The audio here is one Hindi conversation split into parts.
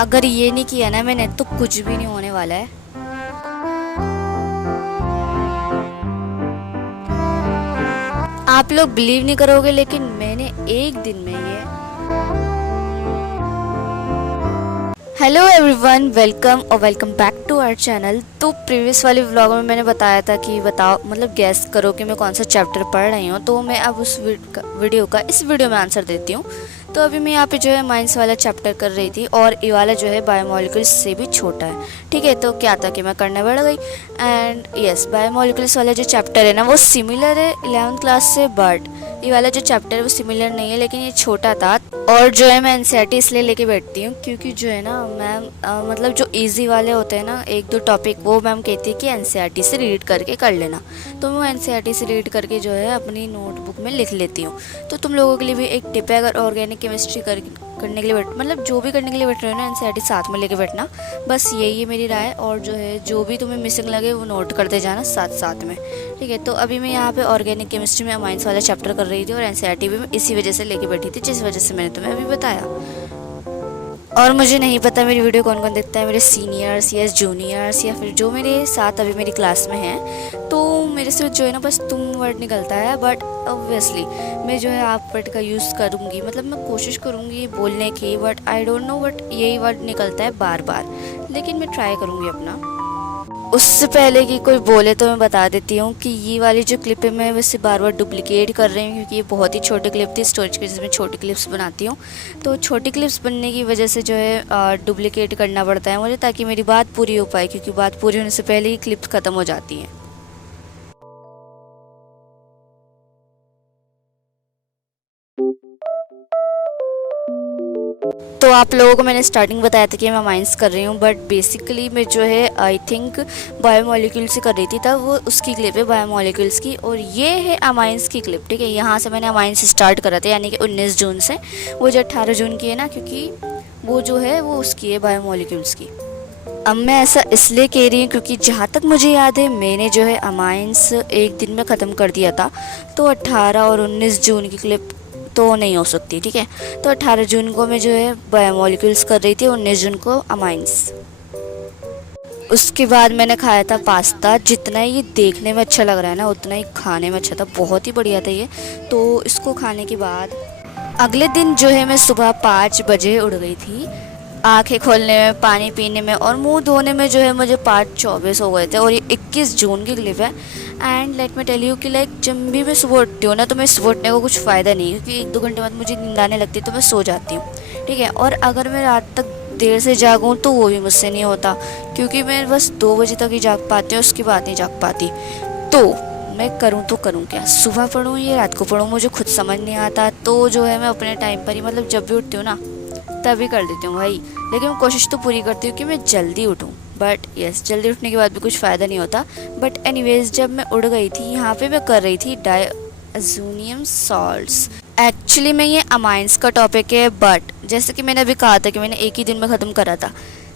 अगर ये नहीं किया ना मैंने तो कुछ भी नहीं होने वाला है। आप लोग बिलीव नहीं करोगे लेकिन मैंने एक दिन में ये हेलो एवरीवन, वेलकम और welcome back to our channel. तो प्रीवियस वाले व्लॉग में मैंने बताया था कि बताओ मतलब गैस करो कि मैं कौन सा चैप्टर पढ़ रही हूँ। तो मैं अब उस वीडियो का इस वीडियो में आंसर देती हूँ। तो अभी मैं यहाँ पे जो है माइंस वाला चैप्टर कर रही थी और ये वाला जो है बायोमोलिकुल्स से भी छोटा है। ठीक है, तो क्या था कि मैं करने बढ़ गई एंड यस, बायोमोलिकुल्स वाला जो चैप्टर है ना वो सिमिलर है 11th क्लास से, बट ये वाला जो चैप्टर है वो सिमिलर नहीं है, लेकिन ये छोटा था। और जो है मैं एनसीईआरटी इसलिए लेके बैठती हूँ क्योंकि जो है ना मैम मतलब जो इजी वाले होते हैं ना एक दो टॉपिक, वो मैम कहती है कि एनसीईआरटी से रीड करके कर लेना। तो मैं एनसीईआरटी से रीड करके जो है अपनी नोटबुक में लिख लेती हूँ। तो तुम लोगों के लिए भी एक टिप है, अगर ऑर्गेनिक केमिस्ट्री करने के लिए मतलब जो भी करने के लिए बैठ रहे हो ना एनसीईआरटी साथ में लेके बैठना। बस यही है मेरी राय। और जो है जो भी तुम्हें मिसिंग लगे वो नोट करते जाना साथ साथ में। ठीक है, तो अभी मैं यहाँ पे ऑर्गेनिक केमिस्ट्री में अमाइंस वाला चैप्टर कर रही थी और एनसीईआरटी भी मैं इसी वजह से लेके बैठी थी जिस वजह से मैंने तुम्हें अभी बताया। और मुझे नहीं पता मेरी वीडियो कौन कौन देखता है, मेरे सीनियर्स या जूनियर्स या फिर जो मेरे साथ अभी मेरी क्लास में हैं। तो मेरे से जो है ना बस तुम वर्ड निकलता है, बट ऑब्वियसली मैं जो है आप वर्ड का यूज़ करूँगी, मतलब मैं कोशिश करूँगी बोलने की, but I don't know but यही वर्ड निकलता है बार बार, लेकिन मैं ट्राई करूँगी अपना। उससे पहले कि कोई बोले तो मैं बता देती हूँ कि ये वाली जो क्लिप है मैं वैसे बार बार डुप्लिकेट कर रही हूँ क्योंकि ये बहुत ही छोटी क्लिप थी। स्टोरेज की जिसमें छोटी क्लिप्स बनाती हूँ, तो छोटी क्लिप्स बनने की वजह से जो है डुप्लिकेट करना पड़ता है मुझे, ताकि मेरी बात पूरी हो पाए, क्योंकि बात पूरी होने से पहले ही क्लिप्स ख़त्म हो जाती हैं। तो आप लोगों को मैंने स्टार्टिंग बताया था कि मैं माइंस कर रही हूँ, बट बेसिकली मैं जो है आई थिंक बायोमोलिक्यूल से कर रही थी, तब वो उसकी क्लिप है बायोमोलिक्यूल्स की, और ये है अमाइंस की क्लिप। ठीक है, यहाँ से मैंने अमाइंस स्टार्ट करा था, यानी कि 19 जून से। वो जो 18 जून की है ना, क्योंकि वो जो है वो उसकी है बायोमोलिक्यूल्स की। अब मैं ऐसा इसलिए कह रही हूँ क्योंकि जहाँ तक मुझे याद है मैंने जो है अमाइंस एक दिन में ख़त्म कर दिया था। तो 18 और 19 जून की क्लिप तो नहीं हो सकती। ठीक है, तो 18 जून को मैं जो है बायोमोलिक्यूल्स कर रही थी, 19 जून को अमाइंस। उसके बाद मैंने खाया था पास्ता। जितना ये देखने में अच्छा लग रहा है ना उतना ही खाने में अच्छा था, बहुत ही बढ़िया था ये। तो इसको खाने के बाद अगले दिन जो है मैं सुबह 5 बजे उठ गई थी। आंखें खोलने में, पानी पीने में और मुंह धोने में जो है मुझे 5:24 हो गए थे, और ये 21 जून की क्लिप है। And let me tell you कि लाइक जब भी मैं सुबह उठती हूँ ना तो मैं सुबह उठने को कुछ फ़ायदा नहीं है, क्योंकि 1-2 घंटे बाद मुझे नींद आने लगती है तो मैं सो जाती हूँ। ठीक है, और अगर मैं रात तक देर से जागूँ तो वो भी मुझसे नहीं होता, क्योंकि मैं बस 2 बजे तक ही जाग पाती हूँ, उसके बाद नहीं जाग पाती। तो मैं करूँ तो करूँ क्या, सुबह पढ़ूँ या रात को पढ़ूँ, मुझे खुद समझ नहीं आता। तो जो है मैं अपने टाइम पर ही, मतलब जब भी उठती हूँ ना तभी कर देती हूँ भाई, लेकिन मैं कोशिश तो पूरी करती हूँ कि मैं जल्दी उठूँ। बट यस, जल्दी उठने के बाद भी कुछ फ़ायदा नहीं होता। बट एनीवेज जब मैं उठ गई थी, यहाँ पे मैं कर रही थी डायज़ोनियम सॉल्ट्स। एक्चुअली में ये अमाइंस का टॉपिक है, बट जैसे कि मैंने अभी कहा था कि मैंने एक ही दिन में ख़त्म करा था।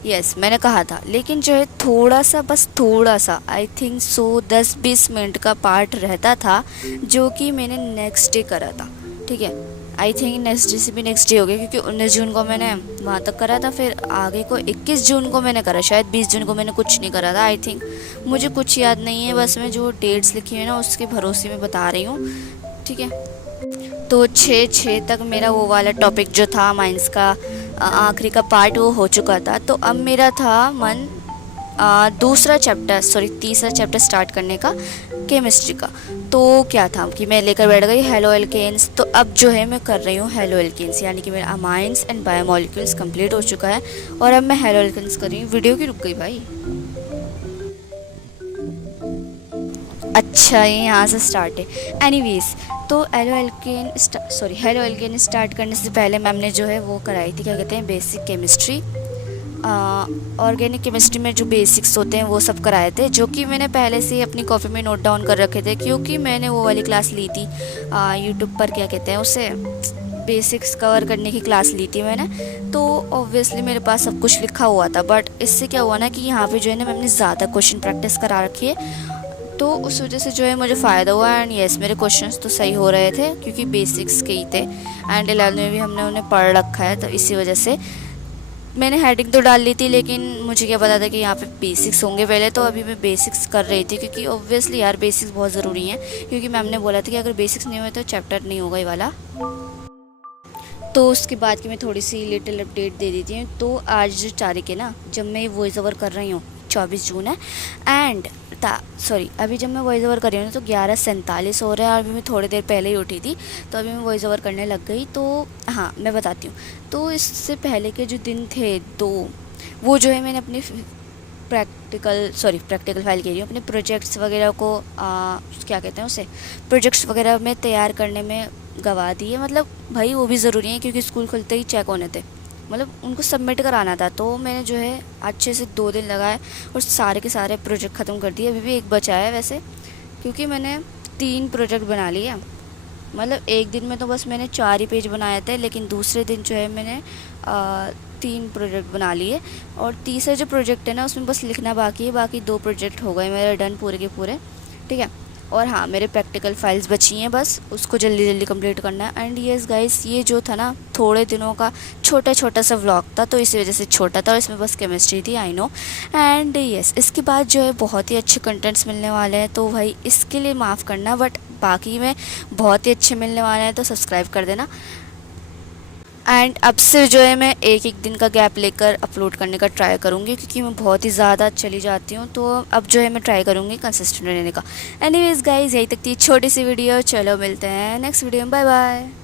यस, मैंने कहा था, लेकिन जो है थोड़ा सा, बस थोड़ा सा, आई थिंक सो 10-20 मिनट का पार्ट रहता था जो कि मैंने नेक्स्ट डे करा था। ठीक है, आई थिंक नेक्स्ट डे से भी नेक्स्ट डे हो गया, क्योंकि 19 जून को मैंने वहाँ तक करा था, फिर आगे को 21 जून को मैंने करा, शायद 20 जून को मैंने कुछ नहीं करा था। आई थिंक मुझे कुछ याद नहीं है, बस मैं जो डेट्स लिखी है ना उसके भरोसे में बता रही हूँ। ठीक है, तो 6/6 तक मेरा वो वाला टॉपिक जो था माइंस का आखिरी का पार्ट वो हो चुका था। तो अब मेरा था मन तीसरा चैप्टर स्टार्ट करने का, केमिस्ट्री का। तो क्या था कि मैं लेकर बैठ गई हेलो एल्केन्स। तो अब जो है मैं कर रही हूँ हेलो एल्केन्स, यानी कि मेरा अमाइंस एंड बायोमोलिक्यूल्स कंप्लीट हो चुका है और अब मैं हेलो एल्केन्स कर रही हूँ। वीडियो की रुक गई भाई। अच्छा, ये यहाँ से स्टार्ट है। एनीवेज, तो हेलो एल्केन स्टार्ट करने से पहले मैम ने जो है वो कराई थी, क्या कहते हैं, बेसिक केमिस्ट्री। ऑर्गेनिक केमिस्ट्री में जो बेसिक्स होते हैं वो सब कराए थे, जो कि मैंने पहले से ही अपनी कॉपी में नोट डाउन कर रखे थे, क्योंकि मैंने वो वाली क्लास ली थी यूट्यूब पर, क्या कहते हैं उसे, बेसिक्स कवर करने की क्लास ली थी मैंने। तो ऑब्वियसली मेरे पास सब कुछ लिखा हुआ था, बट इससे क्या हुआ ना कि यहाँ पे जो है ना मैंने ज़्यादा क्वेश्चन प्रैक्टिस करा रखी है, तो उस वजह से जो है मुझे फ़ायदा हुआ। एंड यस, मेरे क्वेश्चंस तो सही हो रहे थे क्योंकि बेसिक्स के ही थे, एंड 11th में भी हमने उन्हें पढ़ रखा है, तो इसी वजह से मैंने हेडिंग तो डाल ली थी, लेकिन मुझे क्या पता था कि यहाँ पे बेसिक्स होंगे पहले, तो अभी मैं बेसिक्स कर रही थी, क्योंकि ऑब्वियसली यार बेसिक्स बहुत ज़रूरी हैं, क्योंकि मैम ने बोला था कि अगर बेसिक्स नहीं हुए तो चैप्टर नहीं होगा ये वाला। तो उसके बाद की मैं थोड़ी सी लिटिल अपडेट दे देती हूँ। तो आज जो तारीख है ना, जब मैं वॉइस ओवर कर रही हूँ 24 जून है, एंड सॉरी अभी जब मैं वॉइस ओवर कर रही हूँ तो 11:47 हो रहा है, और अभी मैं थोड़ी देर पहले ही उठी थी, तो अभी मैं वॉइस ओवर करने लग गई। तो हाँ मैं बताती हूँ। तो इससे पहले के जो दिन थे, तो वो जो है मैंने अपनी प्रैक्टिकल फाइल कह रही हूँ, अपने प्रोजेक्ट्स वगैरह को क्या कहते हैं उसे, प्रोजेक्ट्स वगैरह में तैयार करने में गवा दिए। मतलब भाई वो भी ज़रूरी है, क्योंकि स्कूल खुलते ही चेक होने थे, मतलब उनको सबमिट कराना था। तो मैंने जो है अच्छे से 2 दिन लगाए और सारे के सारे प्रोजेक्ट ख़त्म कर दिए। अभी भी एक बचा है वैसे, क्योंकि मैंने 3 प्रोजेक्ट बना लिए। मतलब एक दिन में तो बस मैंने 4 ही पेज बनाए थे, लेकिन दूसरे दिन जो है मैंने 3 प्रोजेक्ट बना लिए, और तीसरा जो प्रोजेक्ट है ना उसमें बस लिखना बाकी है। बाकी 2 प्रोजेक्ट हो गए मेरे डन पूरे के पूरे, ठीक है। और हाँ मेरे प्रैक्टिकल फाइल्स बची हैं, बस उसको जल्दी जल्दी कंप्लीट करना है। एंड यस गाइस, ये जो था ना थोड़े दिनों का छोटा छोटा सा व्लॉग था, तो इसी वजह से छोटा था, और इसमें बस केमिस्ट्री थी, आई नो। एंड यस, इसके बाद जो है बहुत ही अच्छे कंटेंट्स मिलने वाले हैं, तो भाई इसके लिए माफ़ करना, बट बाकी में बहुत ही अच्छे मिलने वाले हैं, तो सब्सक्राइब कर देना। एंड अब से जो है मैं एक एक दिन का गैप लेकर अपलोड करने का ट्राई करूँगी, क्योंकि मैं बहुत ही ज़्यादा चली जाती हूँ, तो अब जो है मैं ट्राई करूँगी कंसिस्टेंट रहने का। एनीवेज गाइस, यही तक थी छोटी सी वीडियो, चलो मिलते हैं नेक्स्ट वीडियो में, बाय बाय।